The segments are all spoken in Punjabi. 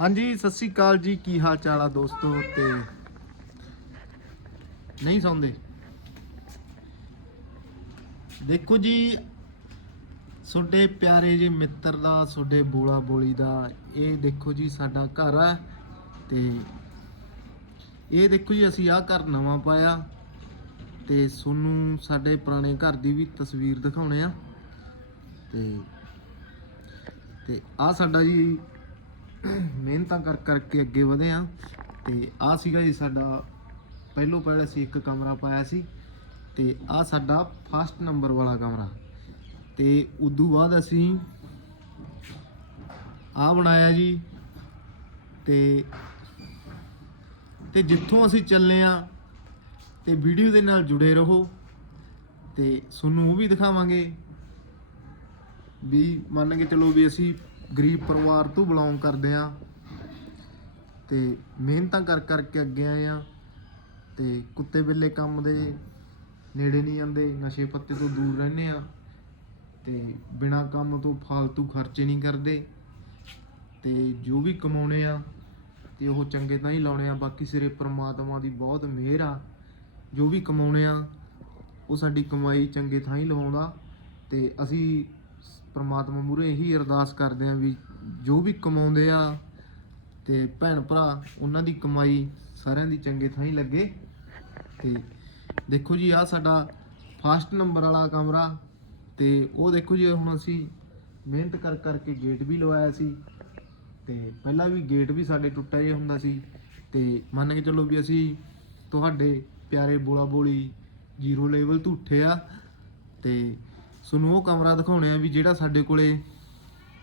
ਹਾਂਜੀ, ਸਤਿ ਸ੍ਰੀ ਅਕਾਲ ਜੀ। ਕੀ ਹਾਲ ਚਾਲ ਆ ਦੋਸਤੋ? ਤੇ ਨਹੀਂ ਸੌਂਦੇ? ਦੇਖੋ ਜੀ, ਤੁਹਾਡੇ ਪਿਆਰੇ ਜੀ ਮਿੱਤਰ ਦਾ, ਤੁਹਾਡੇ ਬੋਲਾ ਬੋਲੀ ਦਾ, ਇਹ ਦੇਖੋ ਜੀ ਸਾਡਾ ਘਰ ਆ। ਤੇ ਇਹ ਦੇਖੋ ਜੀ, ਅਸੀਂ ਆਹ ਘਰ ਨਵਾਂ ਪਾਇਆ। ਤੇ ਤੁਹਾਨੂੰ ਸਾਡੇ ਪੁਰਾਣੇ ਘਰ ਦੀ ਵੀ ਤਸਵੀਰ ਦਿਖਾਉਣੇ ਆ। ਤੇ ਤੇ ਆ ਸਾਡਾ ਜੀ ਮਿਹਨਤਾਂ ਕਰ ਕਰਕੇ ਅੱਗੇ ਵਧੇ ਆ। ਤੇ ਆ ਸੀਗਾ ਜੀ ਸਾਡਾ, ਪਹਿਲੋਂ ਪਹਿਲੇ ਅਸੀਂ ਇੱਕ ਕਮਰਾ ਪਾਇਆ ਸੀ ਤੇ ਆ ਸਾਡਾ ਫਸਟ ਨੰਬਰ ਵਾਲਾ ਕਮਰਾ। ਤੇ ਉਦੋਂ ਬਾਅਦ ਅਸੀਂ ਆ ਬਣਾਇਆ ਜੀ। ਤੇ ਤੇ ਜਿੱਥੋਂ ਅਸੀਂ ਚੱਲੇ ਆ, ਤੇ ਵੀਡੀਓ ਦੇ ਨਾਲ ਜੁੜੇ ਰਹੋ। ਤੇ ਤੁਹਾਨੂੰ ਉਹ ਵੀ ਦਿਖਾਵਾਂਗੇ ਵੀ ਮੰਨ ਕੇ ਚਲੋ ਵੀ ਅਸੀਂ ਗਰੀਬ ਪਰਿਵਾਰ ਤੋਂ ਬਿਲੋਂਗ ਕਰਦੇ ਆ ਤੇ ਮਿਹਨਤਾਂ ਕਰ ਕਰਕੇ ਅੱਗੇ ਆਏ ਆ ਤੇ ਕੁੱਤੇ ਬਿੱਲੇ ਕੰਮ ਦੇ ਨੇੜੇ ਨਹੀਂ ਜਾਂਦੇ ਨਸ਼ੇ ਪੱਤੇ ਤੋਂ ਦੂਰ ਰਹਿੰਦੇ ਆ ਤੇ ਬਿਨਾ ਕੰਮ ਤੋਂ ਫालतू ਖਰਚੇ ਨਹੀਂ ਕਰਦੇ ਤੇ ਜੋ ਵੀ ਕਮਾਉਣੇ ਆ ਤੇ ਉਹ ਚੰਗੇ ਤਾਂ ਹੀ ਲਾਉਣੇ ਆ, ਬਾਕੀ ਸਿਰੇ ਪ੍ਰਮਾਤਮਾ ਦੀ ਬਹੁਤ ਮਿਹਰ ਆ। ਜੋ ਵੀ ਕਮਾਉਣੇ ਆ, ਉਹ ਸਾਡੀ ਕਮਾਈ ਚੰਗੇ ਥਾਂ ਹੀ ਲਵਾਉਂਦਾ ਤੇ ਅਸੀਂ ਪ੍ਰਮਾਤਮਾ ਮੂਰੇ ਇਹੀ ਅਰਦਾਸ ਕਰਦੇ ਆ ਵੀ ਜੋ ਵੀ ਕਮਾਉਂਦੇ ਆ ਤੇ ਭੈਣ ਭਰਾ, ਉਹਨਾਂ ਦੀ ਕਮਾਈ ਸਾਰਿਆਂ ਦੀ ਚੰਗੇ ਥਾਂ ਹੀ ਲੱਗੇ। ਤੇ ਦੇਖੋ ਜੀ ਆ ਸਾਡਾ ਫਾਸਟ ਨੰਬਰ ਵਾਲਾ ਕਮਰਾ ਤੇ ਉਹ ਦੇਖੋ ਜੀ, ਹੁਣ ਅਸੀਂ ਮਿਹਨਤ ਕਰ ਕਰਕੇ ਗੇਟ ਵੀ ਲਵਾਇਆ ਸੀ ਤੇ ਪਹਿਲਾਂ ਵੀ ਗੇਟ ਵੀ ਸਾਡੇ ਟੁੱਟਾ ਜਿਹਾ ਹੁੰਦਾ ਸੀ ਤੇ ਮੰਨ ਕੇ ਚੱਲੋ ਵੀ ਅਸੀਂ ਤੁਹਾਡੇ ਪਿਆਰੇ ਬੋਲਾ ਬੋਲੀ ਜ਼ੀਰੋ ਲੈਵਲ ਤੋਂ ਉੱਠੇ ਆ ਤੇ ਤੁਹਾਨੂੰ ਉਹ ਕਮਰਾ ਦਿਖਾਉਣੇ ਆ ਵੀ ਜਿਹੜਾ ਸਾਡੇ ਕੋਲੇ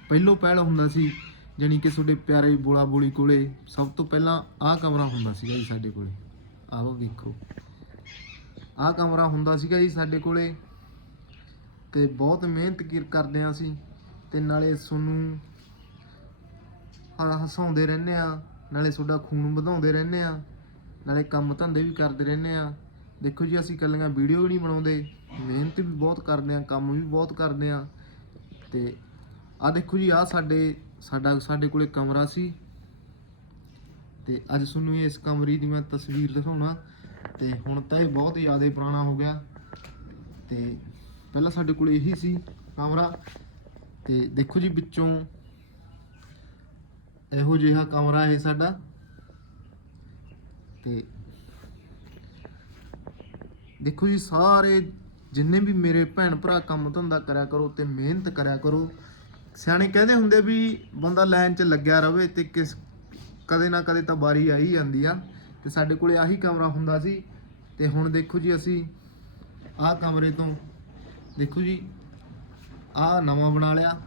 ਪਹਿਲੋਂ ਪਹਿਲ ਹੁੰਦਾ ਸੀ, ਜਾਣੀ ਕਿ ਤੁਹਾਡੇ ਪਿਆਰੇ ਬੋਲਾ ਬੋਲੀ ਕੋਲੇ ਸਭ ਤੋਂ ਪਹਿਲਾਂ ਆਹ ਕਮਰਾ ਹੁੰਦਾ ਸੀਗਾ ਜੀ ਸਾਡੇ ਕੋਲੇ। ਆਹੋ ਦੇਖੋ ਆਹ ਕਮਰਾ ਹੁੰਦਾ ਸੀਗਾ ਜੀ ਸਾਡੇ ਕੋਲੇ ਤੇ ਬਹੁਤ ਮਿਹਨਤ ਕੀਰ ਕਰਦੇ ਆ ਅਸੀਂ ਤੇ ਨਾਲੇ ਤੁਹਾਨੂੰ ਹਸਾਉਂਦੇ ਰਹਿੰਦੇ ਆ ਨਾਲੇ ਤੁਹਾਡਾ ਖੂਨ ਵਧਾਉਂਦੇ ਰਹਿੰਦੇ ਆ ਨਾਲੇ ਕੰਮ ਧੰਦੇ ਵੀ ਕਰਦੇ ਰਹਿੰਦੇ ਆ ਦੇਖੋ ਜੀ, ਅਸੀਂ ਕੱਲੀਆਂ ਵੀਡੀਓ ਵੀ ਨਹੀਂ ਬਣਾਉਂਦੇ, ਮਿਹਨਤ ਵੀ ਬਹੁਤ ਕਰਦੇ ਆ ਕੰਮ ਵੀ ਬਹੁਤ ਕਰਦੇ ਆ ਤੇ ਆ ਦੇਖੋ ਜੀ ਆ ਸਾਡੇ, ਸਾਡਾ, ਸਾਡੇ ਕੋਲੇ ਕਮਰਾ ਸੀ ਤੇ ਅੱਜ ਤੁਹਾਨੂੰ ਇਸ ਕਮਰੇ ਦੀ ਮੈਂ ਤਸਵੀਰ ਦਿਖਾਉਣਾ ਤੇ ਹੁਣ ਤਾਂ ਇਹ ਬਹੁਤ ਜ਼ਿਆਦਾ ਪੁਰਾਣਾ ਹੋ ਗਿਆ ਤੇ ਪਹਿਲਾਂ ਸਾਡੇ ਕੋਲ ਇਹੀ ਸੀ ਕਮਰਾ ਤੇ ਦੇਖੋ ਜੀ, ਵਿੱਚੋਂ ਇਹੋ ਜਿਹਾ ਕਮਰਾ ਹੈ ਸਾਡਾ ਤੇ ਦੇਖੋ ਜੀ, ਸਾਰੇ ਜਿੰਨੇ ਵੀ ਮੇਰੇ ਭੈਣ ਭਰਾ ਕੰਮ ਧੰਦਾ ਕਰਿਆ ਕਰੋ ਤੇ ਮਿਹਨਤ ਕਰਿਆ ਕਰੋ, ਸਿਆਣੇ ਕਹਿੰਦੇ ਹੁੰਦੇ ਵੀ ਬੰਦਾ ਲਾਈਨ 'ਚ ਲੱਗਿਆ ਰਵੇ ਤੇ ਕਿਸ, ਕਦੇ ਨਾ ਕਦੇ ਤਾਂ ਵਾਰੀ ਆ ਹੀ ਜਾਂਦੀ ਆ। ਤੇ ਸਾਡੇ ਕੋਲੇ ਆਹੀ ਕਮਰਾ ਹੁੰਦਾ ਸੀ ਤੇ ਹੁਣ ਦੇਖੋ ਜੀ, ਅਸੀਂ ਆਹ ਕਮਰੇ ਤੋਂ ਦੇਖੋ ਜੀ, ਆਹ ਨਵਾਂ ਬਣਾ ਲਿਆ।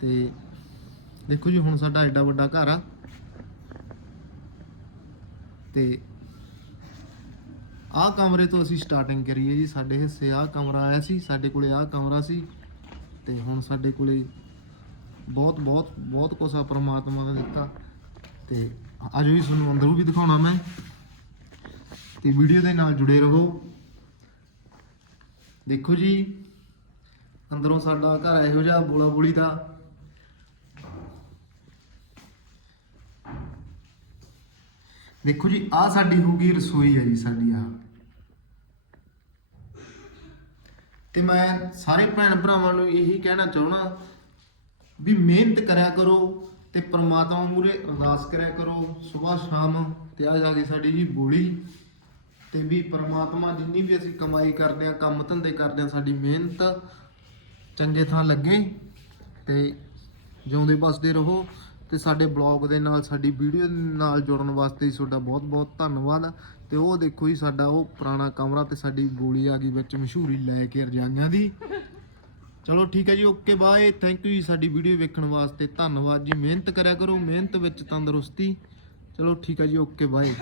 ਤੇ ਦੇਖੋ ਜੀ, ਹੁਣ ਸਾਡਾ ਐਡਾ ਵੱਡਾ ਘਰ ਆ। ਤੇ ਆਹ ਕਮਰੇ ਤੋਂ ਅਸੀਂ ਸਟਾਰਟਿੰਗ ਕਰੀਏ ਜੀ, ਸਾਡੇ ਹਿੱਸੇ ਆਹ ਕਮਰਾ ਆਇਆ ਸੀ, ਸਾਡੇ ਕੋਲੇ ਆਹ ਕਮਰਾ ਸੀ ਤੇ ਹੁਣ ਸਾਡੇ ਕੋਲੇ ਬਹੁਤ ਬਹੁਤ ਬਹੁਤ ਕੁਛ ਆ ਪ੍ਰਮਾਤਮਾ ਦਾ ਦਿੱਤਾ ਤੇ ਅੱਜ ਵੀ ਤੁਹਾਨੂੰ ਅੰਦਰੋਂ ਵੀ ਦਿਖਾਉਣਾ ਮੈਂ ਤੇ ਵੀਡੀਓ ਦੇ ਨਾਲ ਜੁੜੇ ਰਹੋ। ਦੇਖੋ ਜੀ, ਅੰਦਰੋਂ ਸਾਡਾ ਘਰ ਇਹੋ ਜਿਹਾ ਬੋਲਾ ਬੋਲੀ ਦਾ। ਦੇਖੋ ਜੀ ਆ ਸਾਡੀ ਹੋਊਗੀ ਰਸੋਈ ਹੈ ਜੀ ਸਾਡੀ ਆ ਤੇ ਮੈਂ ਸਾਰੇ ਭੈਣ ਭਰਾਵਾਂ ਨੂੰ ਇਹੀ ਕਹਿਣਾ ਚਾਹਣਾ ਵੀ ਮਿਹਨਤ ਕਰਿਆ ਕਰੋ ਤੇ ਪ੍ਰਮਾਤਮਾ ਮੂਰੇ ਅਰਦਾਸ ਕਰਿਆ ਕਰੋ। ਸਵੇਰ ਸ਼ਾਮ ਤੇ ਆ ਜਾ ਕੇ ਸਾਡੀ ਜੀ ਬੋਲੀ ਤੇ ਵੀ ਪ੍ਰਮਾਤਮਾ ਜਿੰਨੀ ਵੀ ਅਸੀਂ ਕਮਾਈ ਕਰਦੇ ਆ, ਕੰਮ ਧੰਦੇ ਕਰਦੇ ਆ, ਸਾਡੀ ਮਿਹਨਤ ਚੰਗੇ ਥਾਂ ਲੱਗੇ ਤੇ ਜਿਉਂਦੇ ਬਸਦੇ ਰਹੋ। ਤੇ ਸਾਡੇ ਬਲੌਗ ਦੇ ਨਾਲ, ਸਾਡੀ ਵੀਡੀਓ ਨਾਲ ਜੁੜਨ ਵਾਸਤੇ ਤੁਹਾਡਾ ਬਹੁਤ ਬਹੁਤ ਧੰਨਵਾਦ। ਤੇ ਉਹ ਦੇਖੋ ਜੀ, ਸਾਡਾ ਉਹ ਪੁਰਾਣਾ ਕਮਰਾ ਤੇ ਸਾਡੀ ਗੋਲੀ ਆ ਗਈ ਵਿੱਚ ਮਸ਼ਹੂਰੀ ਲੈ ਕੇ ਰਜਾਈਆਂ ਦੀ। ਚਲੋ ਠੀਕ ਹੈ ਜੀ, ਓਕੇ, ਬਾਏ। ਥੈਂਕ ਯੂ ਜੀ, ਸਾਡੀ ਵੀਡੀਓ ਵੇਖਣ ਵਾਸਤੇ। ਧੰਨਵਾਦ ਜੀ। ਮਿਹਨਤ ਕਰਿਆ ਕਰੋ, ਮਿਹਨਤ ਵਿੱਚ ਤੰਦਰੁਸਤੀ। ਚਲੋ ਠੀਕ ਹੈ ਜੀ, ਓਕੇ, ਬਾਏ।